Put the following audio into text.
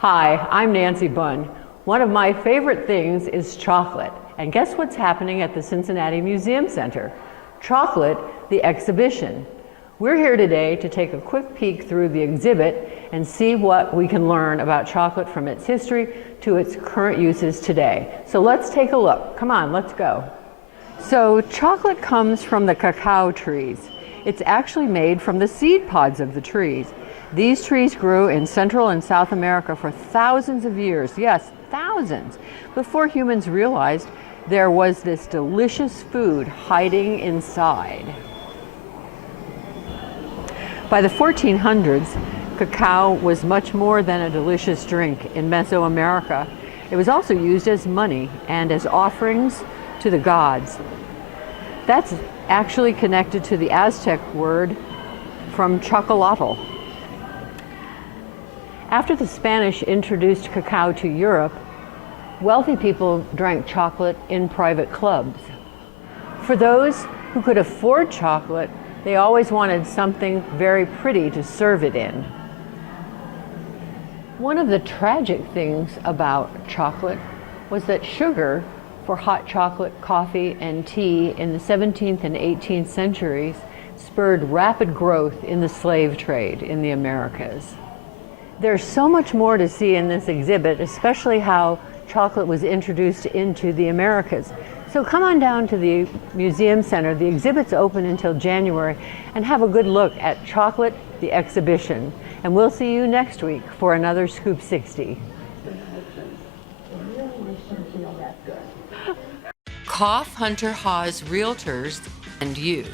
Hi, I'm Nancy Bunn. One of my favorite things is chocolate. And guess what's happening at the Cincinnati Museum Center? Chocolate, the exhibition. We're here today to take a quick peek through the exhibit and see what we can learn about chocolate from its history to its current uses today. So let's take a look. Come on, let's go. So chocolate comes from the cacao trees. It's actually made from the seed pods of the trees. These trees grew in Central and South America for thousands of years, yes, thousands, before humans realized there was this delicious food hiding inside. By the 1400s, cacao was much more than a delicious drink in Mesoamerica. It was also used as money and as offerings to the gods. That's actually connected to the Aztec word from chocolatl. After the Spanish introduced cacao to Europe, wealthy people drank chocolate in private clubs. For those who could afford chocolate, they always wanted something very pretty to serve it in. One of the tragic things about chocolate was that sugar for hot chocolate, coffee, and tea in the 17th and 18th centuries spurred rapid growth in the slave trade in the Americas. There's so much more to see in this exhibit, especially how chocolate was introduced into the Americas. So come on down to the Museum Center. The exhibit's open until January, and have a good look at Chocolate, the exhibition. And we'll see you next week for another Scoop 60. Cough Hunter Haas Realtors and you.